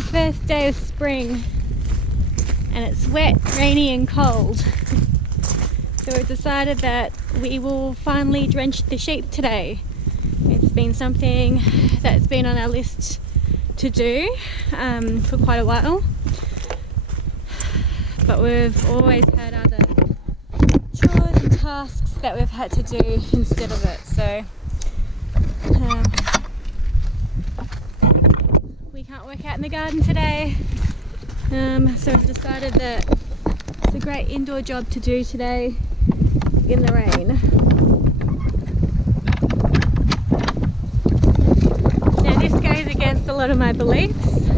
the first day of spring and it's wet, rainy and cold. So we've decided that we will finally drench the sheep today. It's been something that's been on our list to do for quite a while, but we've always had other chores and tasks that we've had to do instead of it. So we can't work out in the garden today, so we've decided that it's a great indoor job to do today in the rain. Now this goes against a lot of my beliefs.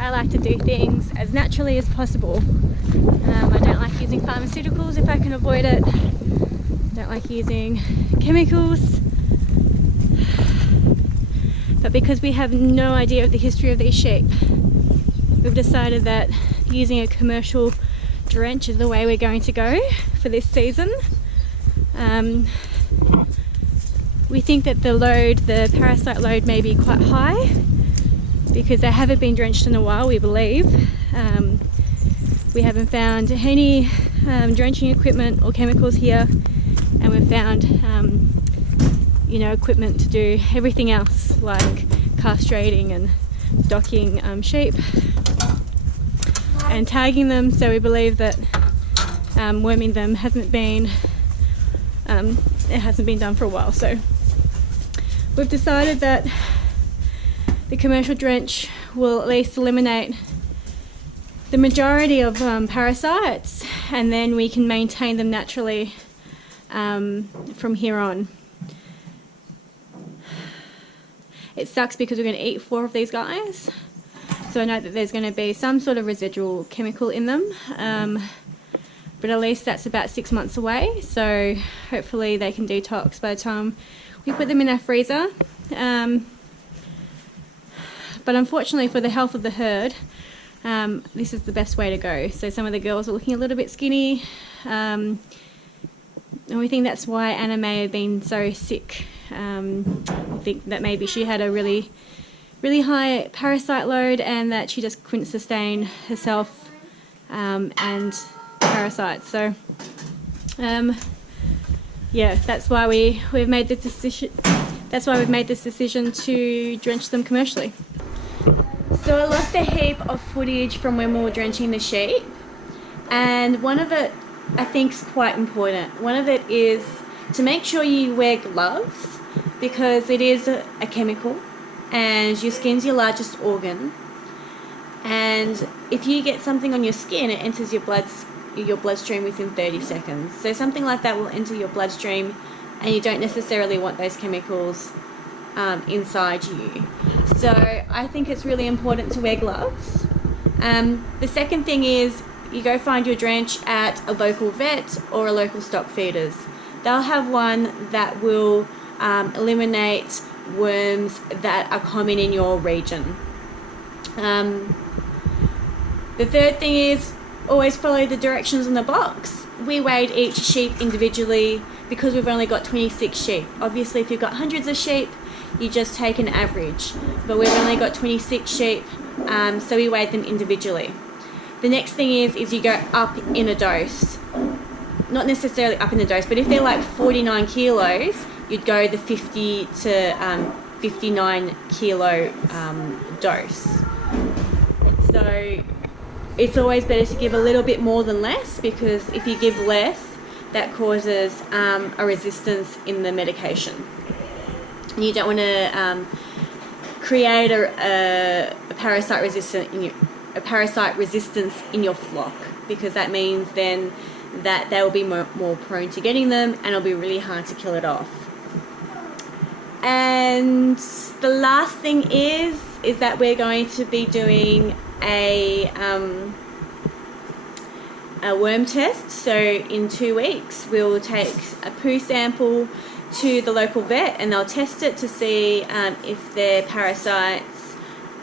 I like to do things as naturally as possible. I don't like using pharmaceuticals if I can avoid it. I don't like using chemicals. But because we have no idea of the history of these sheep, we've decided that using a commercial drench is the way we're going to go for this season. We think that the parasite load may be quite high because they haven't been drenched in a while, we believe. We haven't found any drenching equipment or chemicals here, and we've found equipment to do everything else like castrating and docking sheep and tagging them. So we believe that worming them hasn't been done for a while. So we've decided that the commercial drench will at least eliminate the majority of parasites, and then we can maintain them naturally from here on. It sucks because we're going to eat 4 of these guys, so I know that there's going to be some sort of residual chemical in them, but at least that's about 6 months away, so hopefully they can detox by the time we put them in our freezer. But unfortunately for the health of the herd, this is the best way to go. So some of the girls are looking a little bit skinny, and we think that's why Anna may have been so sick. I think that maybe she had a really high parasite load and that she just couldn't sustain herself and parasites. So yeah, that's why we've made this decision. That's why we've made this decision to drench them commercially. So I lost a heap of footage from when we were drenching the sheep, and one of it I think is quite important. One of it is to make sure you wear gloves, because it is a chemical and your skin's your largest organ, and if you get something on your skin, it enters your bloodstream within 30 seconds. So something like that will enter your bloodstream, and you don't necessarily want those chemicals inside you. So I think it's really important to wear gloves. The second thing is you go find your drench at a local vet or a local stock feeders. They'll have one that will eliminate worms that are common in your region. The third thing is always follow the directions on the box. We weighed each sheep individually because we've only got 26 sheep. Obviously if you've got hundreds of sheep, you just take an average, but we've only got 26 sheep, so we weighed them individually. The next thing is you go up in a dose. Not necessarily up in the dose, but if they're like 49 kilos, you'd go the 50 to 59 kilo dose. So it's always better to give a little bit more than less, because if you give less, that causes a resistance in the medication. You don't want to create a parasite resistance in your flock, because that means then that they will be more prone to getting them, and it'll be really hard to kill it off. And the last thing is that we're going to be doing a worm test. So in 2 weeks we'll take a poo sample to the local vet, and they'll test it to see if their parasites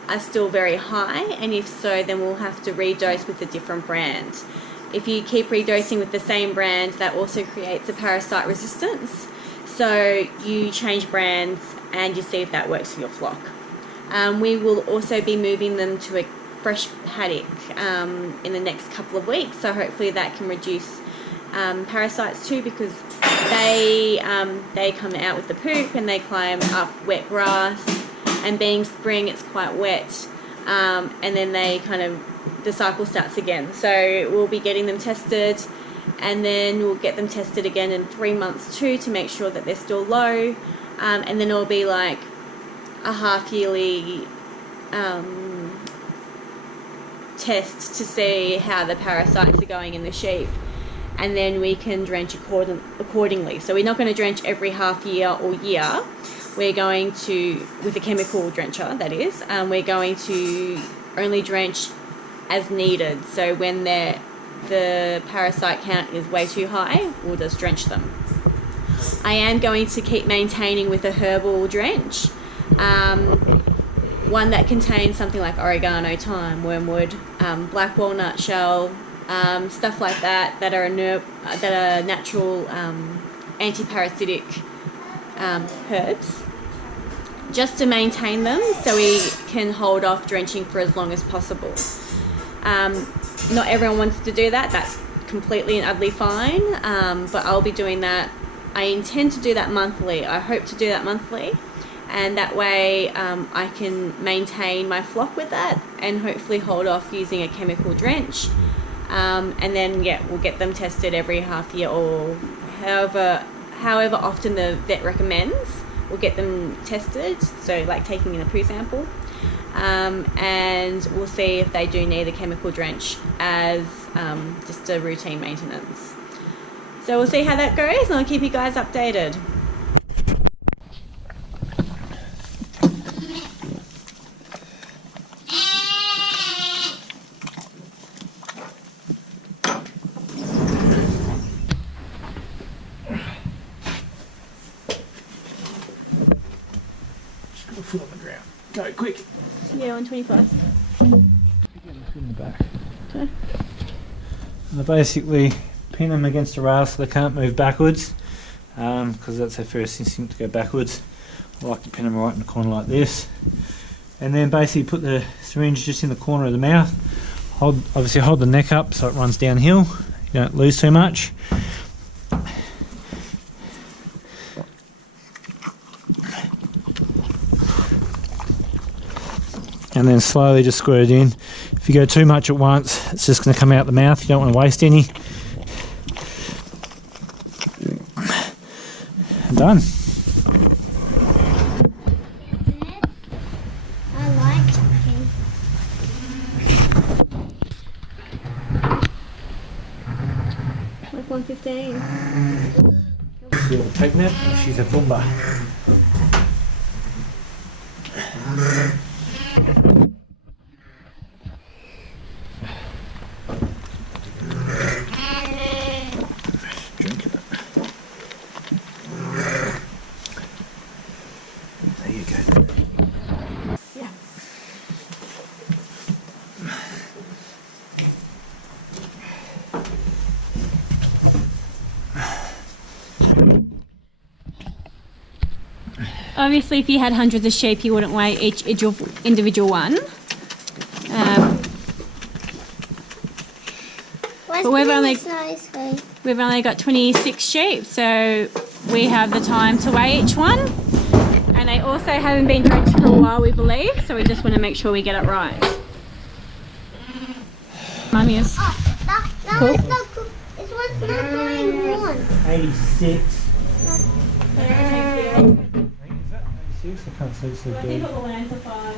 are still very high, and if so, then we'll have to redose with a different brand. If you keep redosing with the same brand, that also creates a parasite resistance. So you change brands and you see if that works for your flock. We will also be moving them to fresh paddock in the next couple of weeks, so hopefully that can reduce parasites too, because they come out with the poop and they climb up wet grass, and being spring it's quite wet, and then they the cycle starts again. So we'll be getting them tested, and then we'll get them tested again in 3 months too, to make sure that they're still low, and then it'll be like a half yearly test to see how the parasites are going in the sheep, and then we can drench accordingly. So we're not going to drench every half year or year. We're going to, with a chemical drencher that is, we're going to only drench as needed. So when the parasite count is way too high, we'll just drench them. I am going to keep maintaining with a herbal drench, one that contains something like oregano, thyme, wormwood, black walnut shell, stuff like that, that are natural anti-parasitic herbs, just to maintain them so we can hold off drenching for as long as possible. Not everyone wants to do that. That's completely and utterly fine, but I'll be doing that. I intend to do that monthly. I hope to do that monthly, and that way I can maintain my flock with that and hopefully hold off using a chemical drench, and then we'll get them tested every half year, or however often the vet recommends. We'll get them tested, so like taking in a poo sample, and we'll see if they do need a chemical drench as just a routine maintenance. So we'll see how that goes, and I'll keep you guys updated. Foot on the ground. Go quick. Yeah, 125. In the back. Okay. I basically pin them against a rail so they can't move backwards, because that's their first instinct, to go backwards. I like to pin them right in the corner like this, and then basically put the syringe just in the corner of the mouth. Obviously hold the neck up so it runs downhill. You don't lose too much. And then slowly just squirt it in. If you go too much at once, it's just going to come out the mouth. You don't want to waste any. And done. I like chicken. Like 115. She's a pregnant, and she's a bumba. Obviously, if you had hundreds of sheep, you wouldn't weigh each individual one. But we've only got 26 sheep, so we have the time to weigh each one. And they also haven't been drenched for a while, we believe, so we just want to make sure we get it right. Mummy is. Cool. This one's not going on. 86. I I can't see so think good. it will land for 5.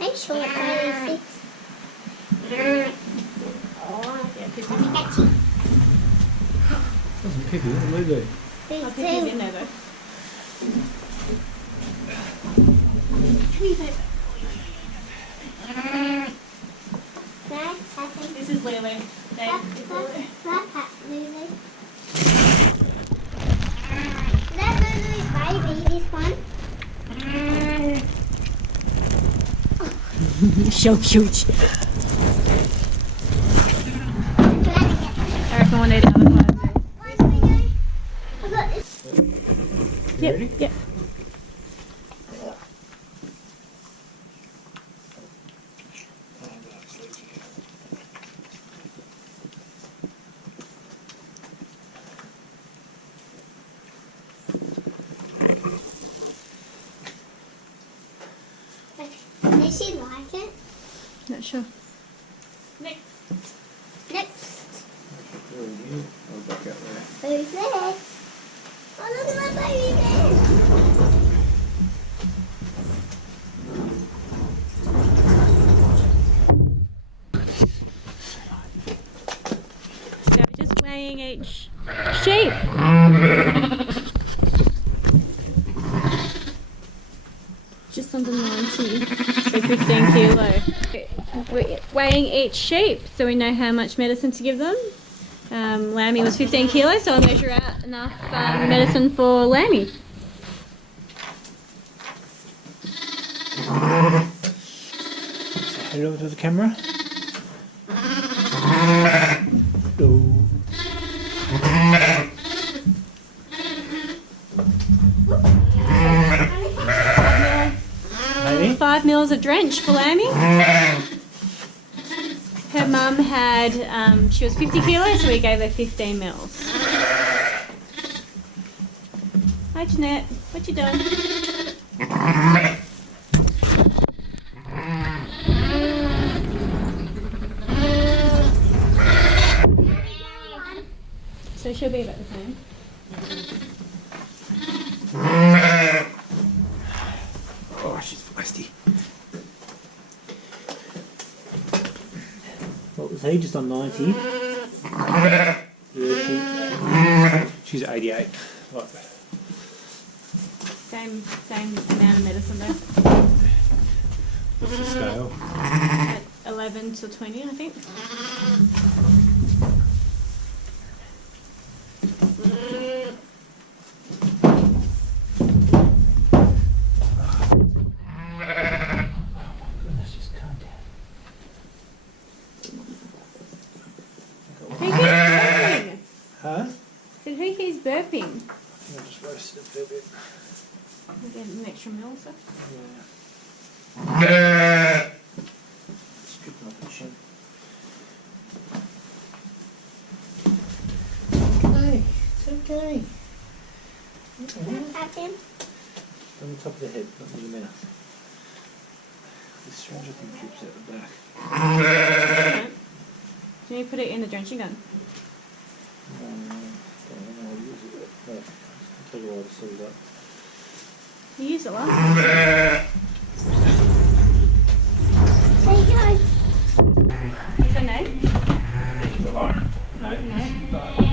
Make sure it's 86. Oh, yeah, 50. Doesn't pick it, what do? I'll put these in there though. This is Lily. That's Lily. That's Lily's baby, this one. So cute. Ready? Yep. Does she like it? Not sure. Next. Next. I'll back out there. Who's next? Oh, look at my baby there. So we're just weighing each sheep. Just under 90, so 15 kilo. We're weighing each sheep so we know how much medicine to give them. Lammy was 15 kilos, so I'll measure out enough medicine for Lammy. Say hello to the camera. Hello. Maybe? 5 mils of drench for Lammy. Her mum had, she was 50 kilos, so we gave her 15 mils. Hi Jeanette, what you doing? So she'll be about the same. Oh, she's feisty. What was he? Just on 90. She's 88. Right. Same amount of medicine though. What's the scale? At 11 to 20, I think. Goodness, just calm down. Who keeps burping? Huh? Said who keeps burping? I think I just roasted it a fair bit. We get an extra meal, so. Yeah. Stripping off the chin. Okay, it's okay. Pat him. On the top of the head, not in the mouth. This stranger thing drips out the back. Do you put it in the drenching gun? Don't know, I'll use it. No, I'll take a while to sort it up. You used it last time. There you go. What's her name? No. No.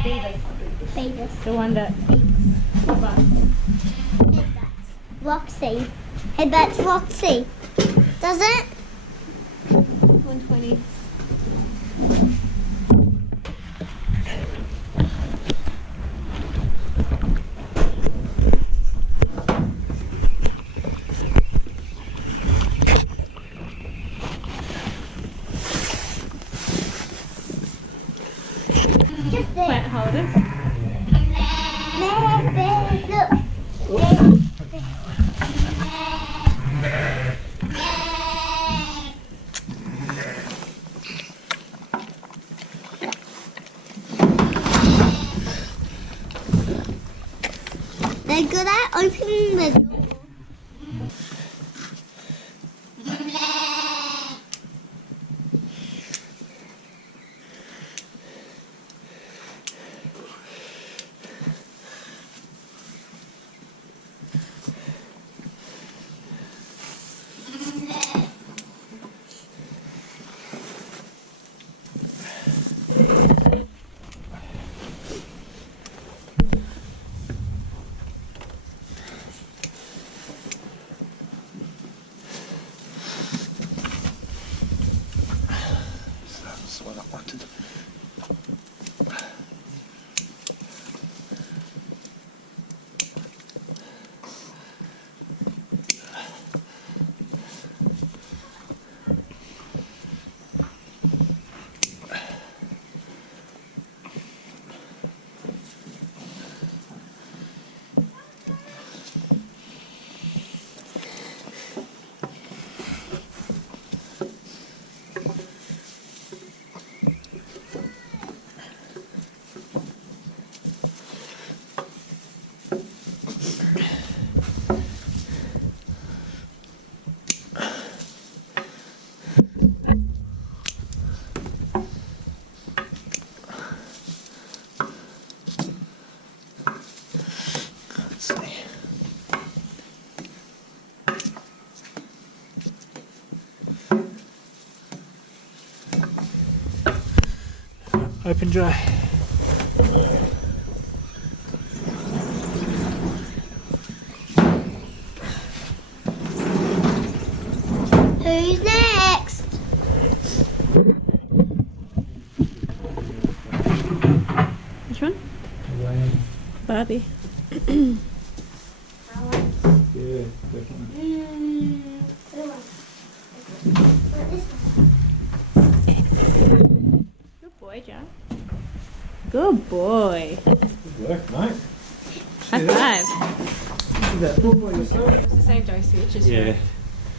Beavis. Beavis. The one that. Headbutts. Roxy. Headbutts Roxy. Does it? 120. Just Plant there. holders. Look. They're good at opening the door. That's what I wanted. open dry. Who's next? Which one? Barbie. Yeah, definitely. Good boy, John. Good boy. Good work, mate. High five. Did that all by yourself? It's the same dosage as Yeah.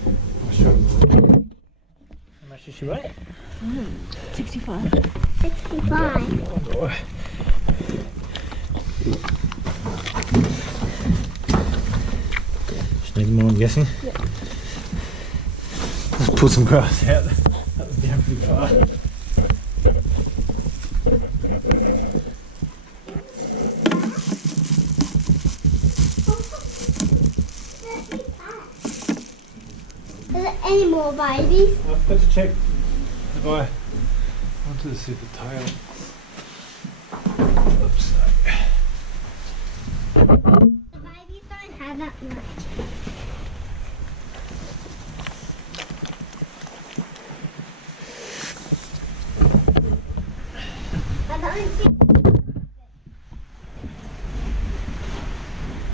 I'm sure. How much did she weigh? 65. 65. Oh boy. Just need more, I'm guessing. Yep. Let's pull some grass out. That was down pretty far. Is there any more babies? I've got to check if I want to see the tail. Oops. The babies don't have that much. I don't think.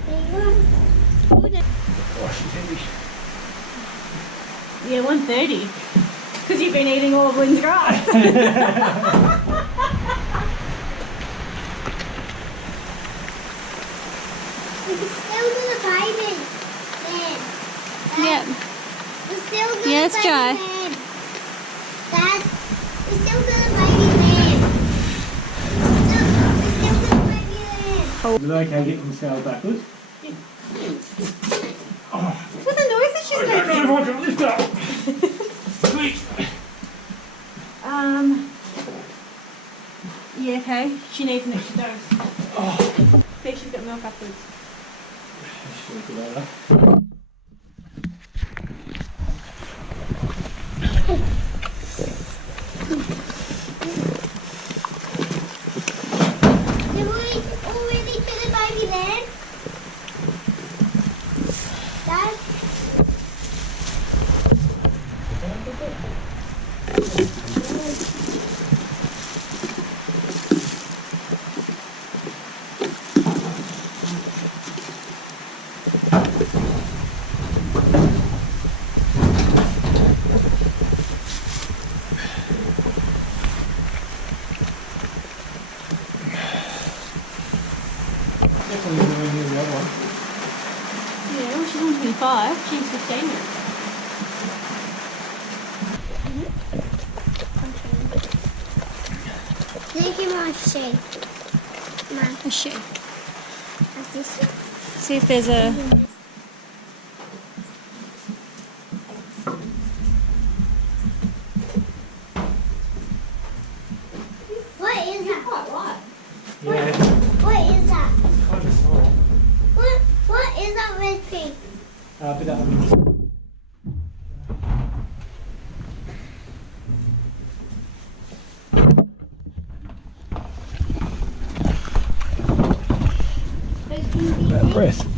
There you go. Oh, she's heavy. Yeah, 130. Because you've been eating all of Lynn's grass. It's still to the baby. Dad. Yeah. It's still to Yeah, the it's baby. dry. Dad. It's still to the baby man. It's still to the baby man. Is it okay getting the scale backwards? What the noises she's making? Lift up! Sweet! Yeah, okay. She needs an extra dose. See if she's got milk afterwards. Did we already to the baby then? Dad? Definitely nowhere near the other one. Yeah, well, she's only 25. She's 15 now. Look at my shape. A she. That's this. See if there's a... What is that? Yeah, What is that? kind of small. What is that red thing? But There's gonna be breath.